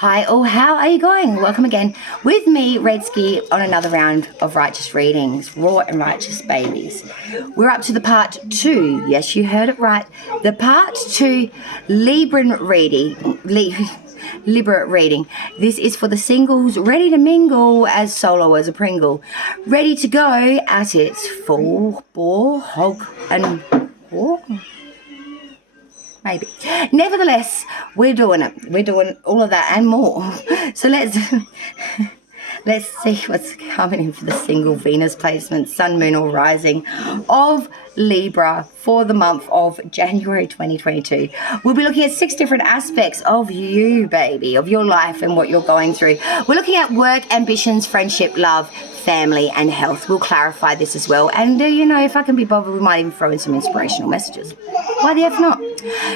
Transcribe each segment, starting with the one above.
Hi, how are you going? Welcome again with me, Redski, on another round of Righteous Readings, Raw and Righteous Babies. We're up to the part 2. Yes, you heard it right. The part 2 Libra reading. Libra reading. This is for the singles ready to mingle as solo as a Pringle. Ready to go at its full bore, hog, and war. Maybe. Nevertheless, we're doing it. We're doing all of that and more. So let's see what's coming in for the single Venus placement, Sun, Moon, or Rising of Libra for the month of January 2022. We'll be looking at 6 different aspects of you, baby, of your life and what you're going through. We're looking at work, ambitions, friendship, love, family, and health. We'll clarify this as well. And, if I can be bothered, we might even throw in some inspirational messages. Why the F not?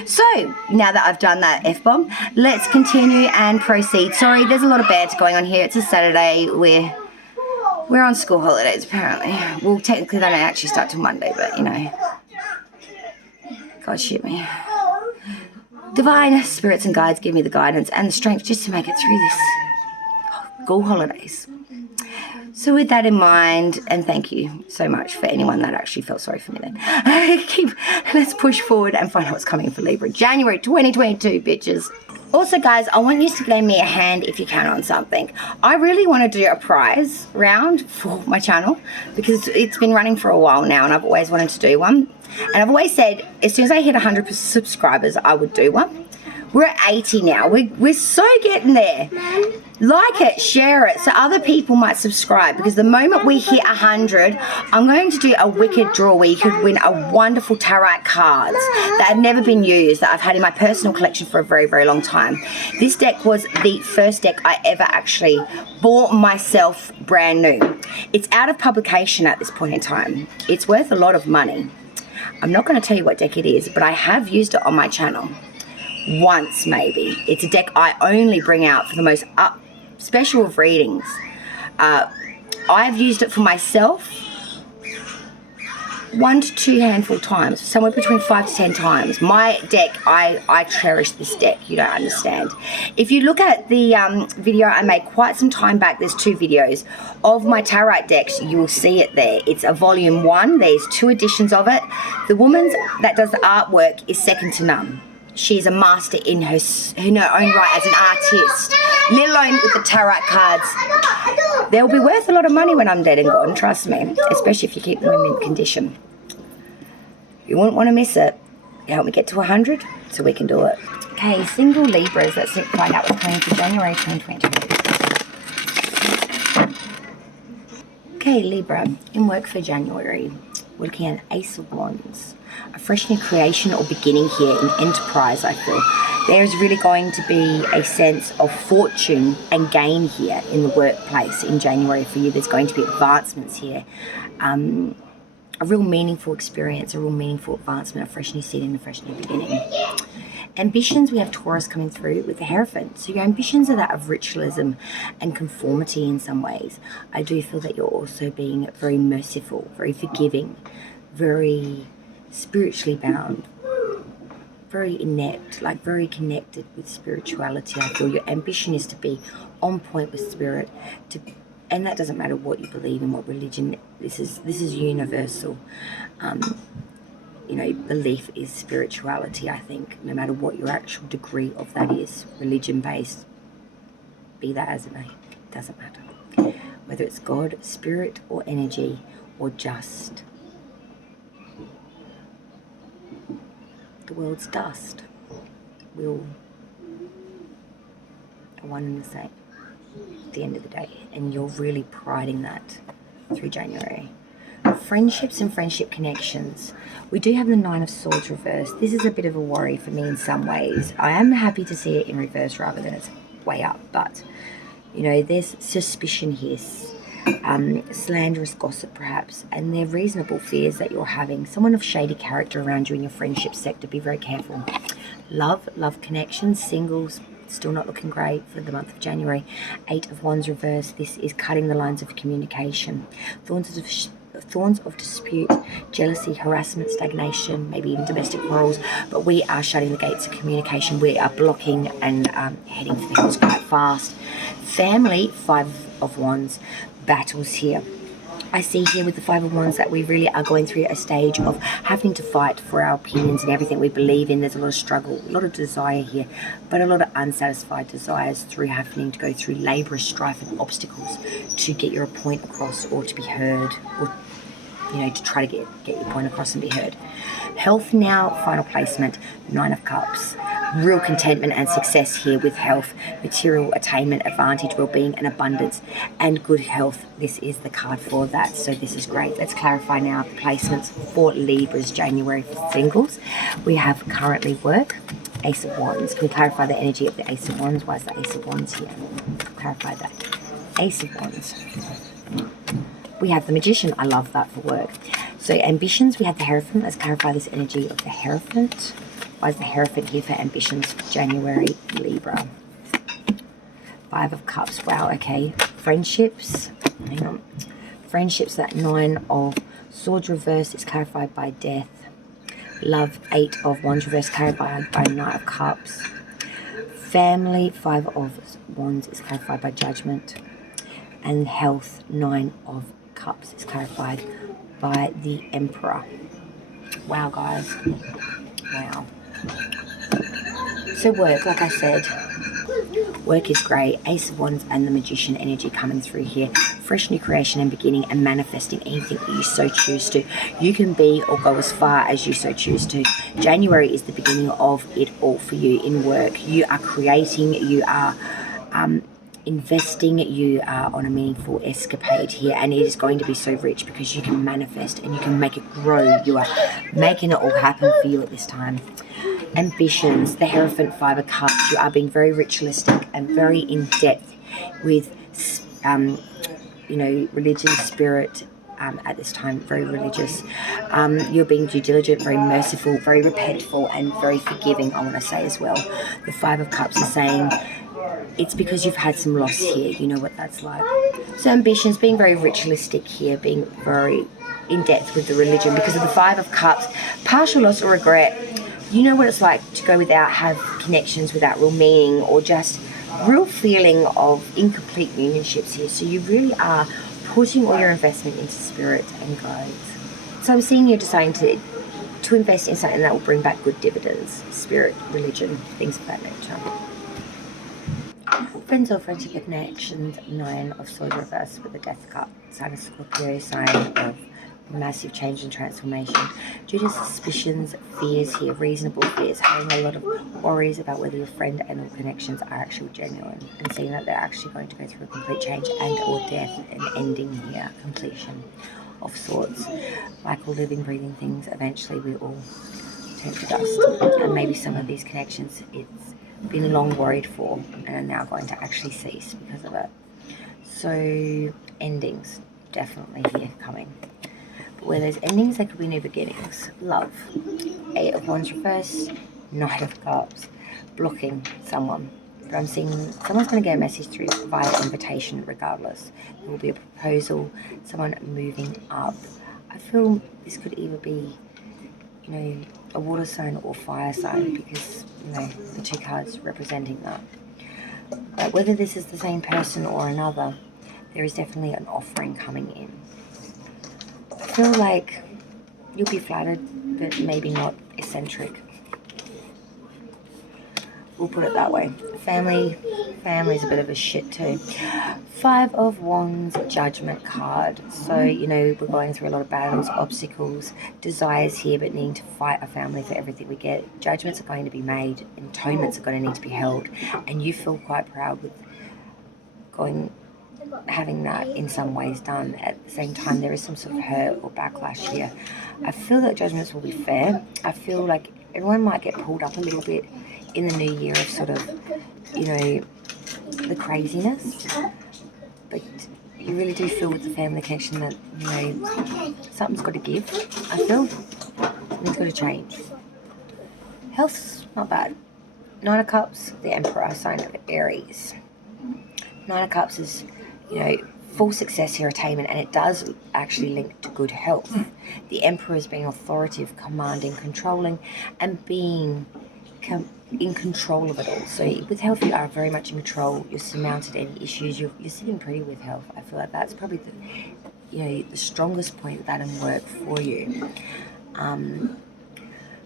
So, now that I've done that F-bomb, let's continue and proceed. Sorry, there's a lot of banter going on here. It's a Saturday. We're on school holidays, apparently. Well, technically, they don't actually start till Monday, but, God, shoot me. Divine spirits and guides give me the guidance and the strength just to make it through this school holidays. So with that in mind, and thank you so much for anyone that actually felt sorry for me then. Let's push forward and find out what's coming for Libra. January 2022, bitches. Also, guys, I want you to lend me a hand if you can on something. I really want to do a prize round for my channel because it's been running for a while now and I've always wanted to do one. And I've always said as soon as I hit 100 subscribers, I would do one. We're at 80 now. We're so getting there. Like it, share it, so other people might subscribe, because the moment we hit 100, I'm going to do a wicked draw where you could win a wonderful tarot cards that have never been used, that I've had in my personal collection for a very, very long time. This deck was the first deck I ever actually bought myself brand new. It's out of publication at this point in time. It's worth a lot of money. I'm not going to tell you what deck it is, but I have used it on my channel. Once, maybe. It's a deck I only bring out for the most special of readings. I've used it for myself 1 to 2 handful times, somewhere between 5 to 10 times. My deck, I cherish this deck. You don't understand. If you look at the video I made quite some time back, there's 2 videos of my tarot decks. You'll see it there. It's a volume 1. There's 2 editions of it. The woman that does the artwork is second to none. She's a master in her own right as an artist, let alone with the tarot cards. They'll be worth a lot of money when I'm dead and gone, trust me, especially if you keep them in mint condition. You wouldn't want to miss it. Help me get to 100 so we can do it. Okay, single Libras, let's find out what's coming for January 2022. Okay, Libra, in work for January, we're looking at Ace of Wands. A fresh new creation or beginning here in enterprise, I feel. There is really going to be a sense of fortune and gain here in the workplace in January for you. There's going to be advancements here. A real meaningful experience, a real meaningful advancement, a fresh new seed and a fresh new beginning. Ambitions, we have Taurus coming through with the Hierophant. So your ambitions are that of ritualism and conformity in some ways. I do feel that you're also being very merciful, very forgiving, very spiritually bound, very inept, like very connected with spirituality. I feel your ambition is to be on point with spirit, and that doesn't matter what you believe in, what religion. This is universal. Belief is spirituality. I think no matter what your actual degree of that is, religion based, be that as it may, it doesn't matter. Whether it's God, spirit, or energy, or just the world's dust, will are one and the same at the end of the day, and you're really priding that through January. Friendships and friendship connections. We do have the 9 of Swords reversed. This is a bit of a worry for me in some ways. I am happy to see it in reverse rather than it's way up, but there's suspicion here, slanderous gossip perhaps, and they're reasonable fears that you're having. Someone of shady character around you in your friendship sector. Be very careful. Love connections, singles, still not looking great for the month of January. 8 of Wands reversed. This is cutting the lines of communication. Thorns thorns of dispute, jealousy, harassment, stagnation, maybe even domestic quarrels. But we are shutting the gates of communication. We are blocking and heading for the hills quite fast. Family, 5 of Wands, battles here. I see here with the 5 of Wands that we really are going through a stage of having to fight for our opinions and everything we believe in. There's a lot of struggle, a lot of desire here, but a lot of unsatisfied desires through having to go through laborious strife and obstacles to get your point across or to be heard, or to try to get your point across and be heard. Health now, final placement, 9 of Cups. Real contentment and success here with health, material attainment, advantage, well-being and abundance and good health. This is the card for that, so this is great. Let's clarify now the placements for Libra's January for singles. We have currently work, Ace of Wands. Can we clarify the energy of the Ace of Wands? Why is the Ace of Wands here? Clarify that. Ace of Wands. We have the Magician. I love that for work. So ambitions, we have the Hierophant. Let's clarify this energy of the Hierophant. Why is the Hierophant here for ambitions for January, Libra? 5 of Cups. Wow, okay. Friendships. Hang on. Friendships, that 9 of Swords reversed is clarified by death. Love, 8 of Wands reversed, clarified by Knight of Cups. Family, 5 of Wands is clarified by Judgment. And health, 9 of Cups is clarified by the Emperor. Wow, guys. Wow. So work, like I said, work is great. Ace of Wands and the Magician energy coming through here. Fresh new creation and beginning and manifesting anything that you so choose to. You can be or go as far as you so choose to. January is the beginning of it all for you in work. You are creating, you are investing, you are on a meaningful escapade here, and it is going to be so rich because you can manifest and you can make it grow. You are making it all happen for you at this time. Ambitions, the Hierophant, 5 of Cups. You are being very ritualistic and very in depth with religion, spirit at this time, very religious. You're being due diligent, very merciful, very repentful and very forgiving, I want to say as well. The 5 of Cups is saying it's because you've had some loss here. You know what that's like. So ambitions, being very ritualistic here, being very in depth with the religion because of the 5 of Cups. Partial loss or regret. You know what it's like to go without, have connections without real meaning or just real feeling of incomplete unionships here. So you really are putting all your investment into spirit and guides. So I'm seeing you deciding to invest in something that will bring back good dividends, spirit, religion, things of that nature. Friends or friendship connections, 9 of Swords reversed with the Death Cup, sign of Scorpio, sign of massive change and transformation. Due to suspicions, fears here, reasonable fears, having a lot of worries about whether your friend and or connections are actually genuine, and seeing that they're actually going to go through a complete change and or death and ending here, completion of sorts. Like all living, breathing things, eventually we all turn to dust. And maybe some of these connections it's been long worried for and are now going to actually cease because of it. So endings definitely here coming. But where there's endings, there could be new beginnings. Love, 8 of Wands reversed, Knight of Cups, blocking someone. But I'm seeing someone's going to get a message through via invitation regardless. There will be a proposal, someone moving up. I feel this could either be, a water sign or fire sign because, the 2 cards representing that. But whether this is the same person or another, there is definitely an offering coming in. I feel like you'll be flattered, but maybe not eccentric. We'll put it that way. Family's a bit of a shit too. 5 of Wands, Judgment card. So, we're going through a lot of battles, obstacles, desires here, but needing to fight our family for everything we get. Judgments are going to be made, atonements are going to need to be held, and you feel quite proud with having that in some ways done. At the same time, there is some sort of hurt or backlash here. I feel that judgments will be fair. I feel like everyone might get pulled up a little bit in the new year of sort of, the craziness. But you really do feel with the family connection that, something's got to give. I feel something's got to change. Health's not bad. 9 of Cups, the Emperor, sign of Aries. 9 of Cups is, full success here, attainment, and it does actually link to good health. The Emperor is being authoritative, commanding, controlling, and being in control of it all. So with health, you are very much in control. You're surmounted any issues. You're sitting pretty with health. I feel like that's probably the strongest point with that and work for you.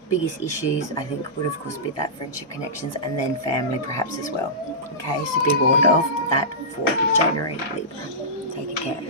Biggest issues, I think, would of course be that friendship connections and then family perhaps as well. Okay, so be warned of that for January, Libra. Take care.